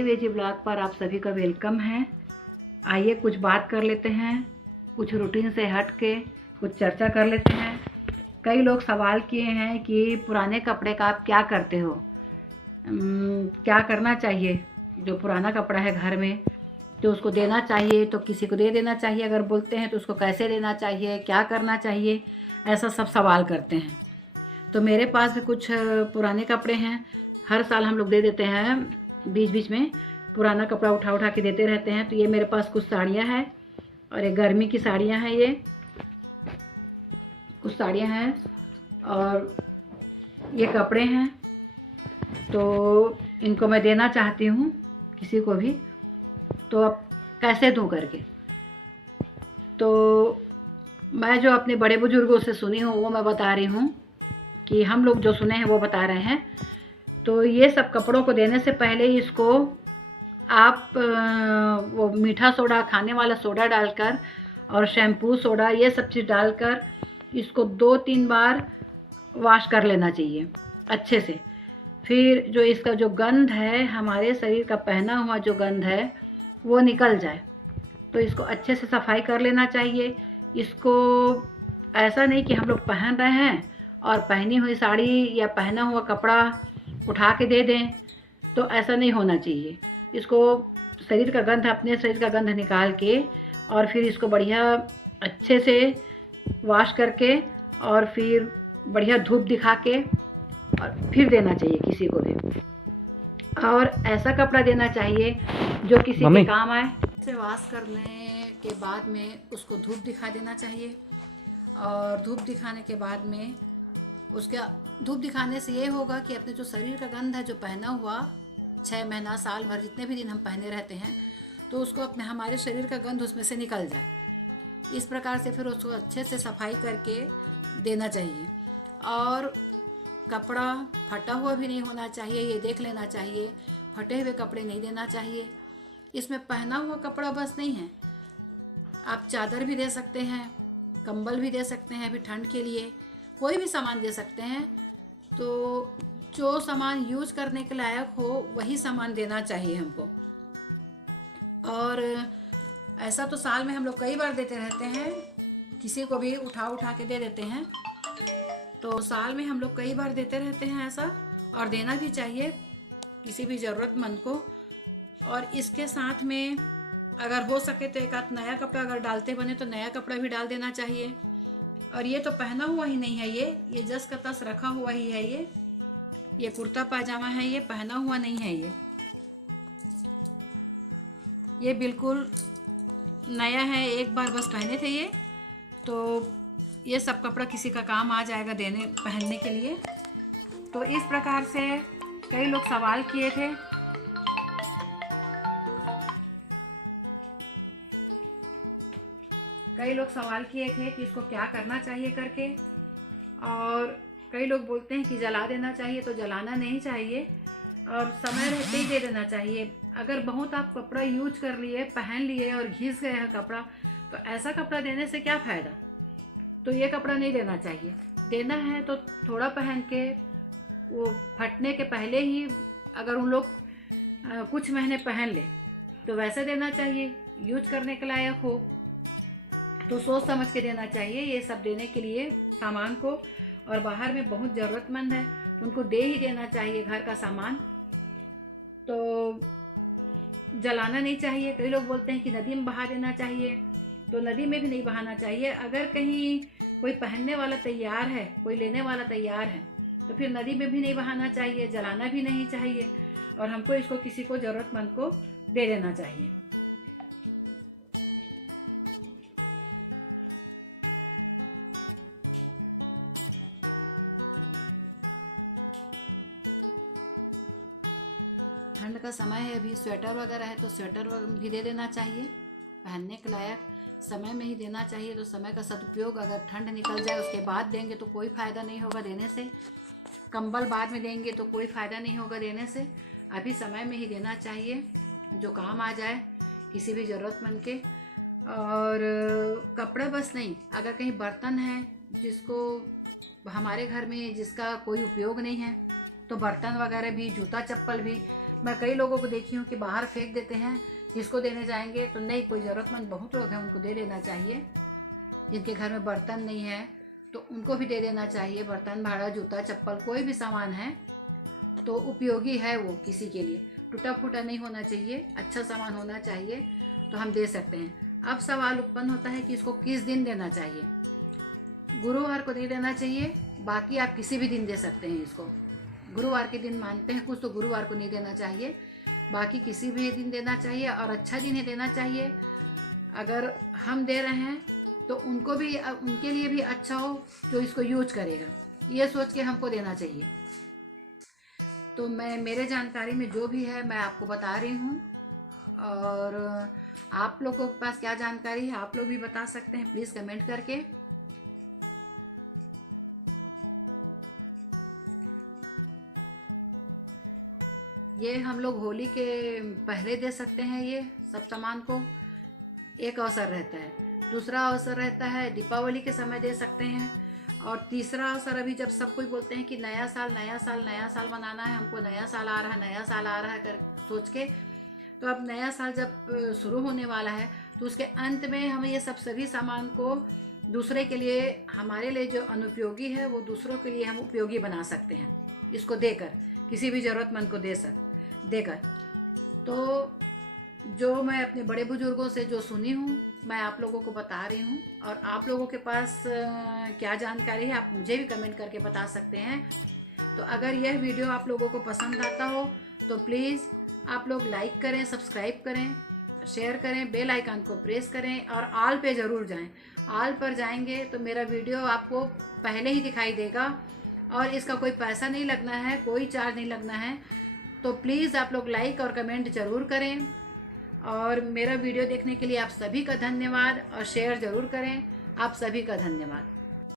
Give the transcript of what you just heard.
मेरे veggie blog पर आप सभी का वेलकम है। आइए कुछ बात कर लेते हैं, कुछ रूटीन से हट के कुछ चर्चा कर लेते हैं। कई लोग सवाल किए हैं कि पुराने कपड़े का आप क्या करते हो, क्या करना चाहिए। जो पुराना कपड़ा है घर में तो उसको देना चाहिए तो किसी को दे देना चाहिए, अगर बोलते हैं तो उसको कैसे देना चाहिए, क्या करना चाहिए, ऐसा सब सवाल करते हैं। तो मेरे पास भी कुछ पुराने कपड़े हैं। हर साल हम लोग दे देते हैं, बीच बीच में पुराना कपड़ा उठा उठा के देते रहते हैं। तो ये मेरे पास कुछ साड़ियाँ हैं और ये गर्मी की साड़ियाँ हैं, ये कुछ साड़ियाँ हैं और ये कपड़े हैं। तो इनको मैं देना चाहती हूँ किसी को भी, तो अब कैसे दूँ करके। तो मैं जो अपने बड़े बुजुर्गों से सुनी हूँ वो मैं बता रही हूँ कि हम लोग जो सुने हैं वो बता रहे हैं। तो ये सब कपड़ों को देने से पहले इसको आप वो मीठा सोडा, खाने वाला सोडा डालकर और शैम्पू सोडा ये सब चीज़ डालकर इसको 2-3 बार वॉश कर लेना चाहिए अच्छे से। फिर जो इसका जो गंध है, हमारे शरीर का पहना हुआ जो गंध है वो निकल जाए, तो इसको अच्छे से सफाई कर लेना चाहिए। इसको ऐसा नहीं कि हम लोग पहन रहे हैं और पहनी हुई साड़ी या पहना हुआ कपड़ा उठा के दे दें, तो ऐसा नहीं होना चाहिए। इसको शरीर का गंध, अपने शरीर का गंध निकाल के और फिर इसको बढ़िया अच्छे से वॉश करके और फिर बढ़िया धूप दिखा के और फिर देना चाहिए किसी को भी। और ऐसा कपड़ा देना चाहिए जो किसी के काम आए। से वॉश करने के बाद में उसको धूप दिखा देना चाहिए और धूप दिखाने के बाद में उसका धूप दिखाने से ये होगा कि अपने जो शरीर का गंध है, जो पहना हुआ 6 महीना, साल भर, जितने भी दिन हम पहने रहते हैं, तो उसको अपने हमारे शरीर का गंध उसमें से निकल जाए। इस प्रकार से फिर उसको अच्छे से सफाई करके देना चाहिए। और कपड़ा फटा हुआ भी नहीं होना चाहिए, ये देख लेना चाहिए। फटे हुए कपड़े नहीं देना चाहिए। इसमें पहना हुआ कपड़ा बस नहीं है, आप चादर भी दे सकते हैं, कंबल भी दे सकते हैं, अभी ठंड के लिए कोई भी सामान दे सकते हैं। तो जो सामान यूज करने के लायक हो वही सामान देना चाहिए हमको। और ऐसा तो साल में हम लोग कई बार देते रहते हैं, किसी को भी उठा उठा के दे देते हैं। तो साल में हम लोग कई बार देते रहते हैं ऐसा, और देना भी चाहिए किसी भी ज़रूरतमंद को। और इसके साथ में अगर हो सके तो एक आध नया कपड़ा अगर डालते बने तो नया कपड़ा भी डाल देना चाहिए। और ये तो पहना हुआ ही नहीं है, ये जस का तस रखा हुआ ही है। ये कुर्ता पाजामा है, ये पहना हुआ नहीं है। ये बिल्कुल नया है, एक बार बस पहने थे ये। तो ये सब कपड़ा किसी का काम आ जाएगा देने, पहनने के लिए। तो इस प्रकार से कई लोग सवाल किए थे। कई लोग सवाल किए थे कि इसको क्या करना चाहिए करके। और कई लोग बोलते हैं कि जला देना चाहिए, तो जलाना नहीं चाहिए और समय रहते ही दे देना चाहिए। अगर बहुत आप कपड़ा यूज कर लिए, पहन लिए और घिस गया है कपड़ा, तो ऐसा कपड़ा देने से क्या फ़ायदा। तो ये कपड़ा नहीं देना चाहिए। देना है तो थोड़ा पहन के वो फटने के पहले ही अगर उन लोग कुछ महीने पहन ले तो वैसे देना चाहिए। यूज करने के लायक हो तो सोच समझ के देना चाहिए ये सब देने के लिए सामान को। और बाहर में बहुत ज़रूरतमंद है उनको दे ही देना चाहिए घर का सामान। तो जलाना नहीं चाहिए। कई लोग बोलते हैं कि नदी में बहा देना चाहिए, तो नदी में भी नहीं बहाना चाहिए। अगर कहीं कोई पहनने वाला तैयार है, कोई लेने वाला तैयार है, तो फिर नदी में भी नहीं बहाना चाहिए, जलाना भी नहीं चाहिए। और हमको इसको किसी को ज़रूरतमंद को दे देना चाहिए। ठंड का समय है, अभी स्वेटर वगैरह है तो स्वेटर भी दे देना चाहिए। पहनने के लायक समय में ही देना चाहिए। तो समय का सदुपयोग, अगर ठंड निकल जाए उसके बाद देंगे तो कोई फ़ायदा नहीं होगा देने से। कंबल बाद में देंगे तो कोई फ़ायदा नहीं होगा देने से। अभी समय में ही देना चाहिए जो काम आ जाए किसी भी ज़रूरतमंद के। और कपड़ा बस नहीं, अगर कहीं बर्तन है जिसको हमारे घर में जिसका कोई उपयोग नहीं है, तो बर्तन वगैरह भी, जूता चप्पल भी मैं कई लोगों को देखी हूँ कि बाहर फेंक देते हैं, किसको देने जाएंगे, तो नहीं, कोई ज़रूरतमंद बहुत लोग हैं, उनको दे देना चाहिए। जिनके घर में बर्तन नहीं है तो उनको भी दे देना चाहिए। बर्तन, भाड़ा, जूता, चप्पल, कोई भी सामान है तो उपयोगी है वो किसी के लिए, टूटा फूटा नहीं होना चाहिए, अच्छा सामान होना चाहिए, तो हम दे सकते हैं। अब सवाल उत्पन्न होता है कि इसको किस दिन देना चाहिए। गुरुवार को नहीं देना चाहिए, बाकी आप किसी भी दिन दे सकते हैं इसको। गुरुवार के दिन मानते हैं कुछ, तो गुरुवार को नहीं देना चाहिए, बाकी किसी भी दिन देना चाहिए, और अच्छा दिन ही देना चाहिए। अगर हम दे रहे हैं तो उनको भी, उनके लिए भी अच्छा हो जो इसको यूज करेगा, ये सोच के हमको देना चाहिए। तो मैं, मेरे जानकारी में जो भी है मैं आपको बता रही हूँ, और आप लोगों के पास क्या जानकारी है आप लोग भी बता सकते हैं प्लीज़ कमेंट करके। ये हम लोग होली के पहले दे सकते हैं, ये सब सामान को एक अवसर रहता है। दूसरा अवसर रहता है दीपावली के समय दे सकते हैं, और तीसरा अवसर अभी जब सब कोई बोलते हैं कि नया साल नया साल नया साल मनाना है, हमको नया साल आ रहा है, नया साल आ रहा है कर सोच के, तो अब नया साल जब शुरू होने वाला है तो उसके अंत में हम ये सब सभी सामान को दूसरे के लिए, हमारे लिए जो अनुपयोगी है वो दूसरों के लिए हम उपयोगी बना सकते हैं, इसको देकर, किसी भी ज़रूरतमंद को देकर। तो जो मैं अपने बड़े बुजुर्गों से जो सुनी हूँ मैं आप लोगों को बता रही हूँ, और आप लोगों के पास क्या जानकारी है आप मुझे भी कमेंट करके बता सकते हैं। तो अगर यह वीडियो आप लोगों को पसंद आता हो तो प्लीज़ आप लोग लाइक करें, सब्सक्राइब करें, शेयर करें, बेल आइकन को प्रेस करें, और ऑल पे ज़रूर जाएं। ऑल पर जाएंगे तो मेरा वीडियो आपको पहले ही दिखाई देगा, और इसका कोई पैसा नहीं लगना है, कोई चार्ज नहीं लगना है। तो प्लीज़ आप लोग लाइक और कमेंट ज़रूर करें, और मेरा वीडियो देखने के लिए आप सभी का धन्यवाद, और शेयर ज़रूर करें। आप सभी का धन्यवाद।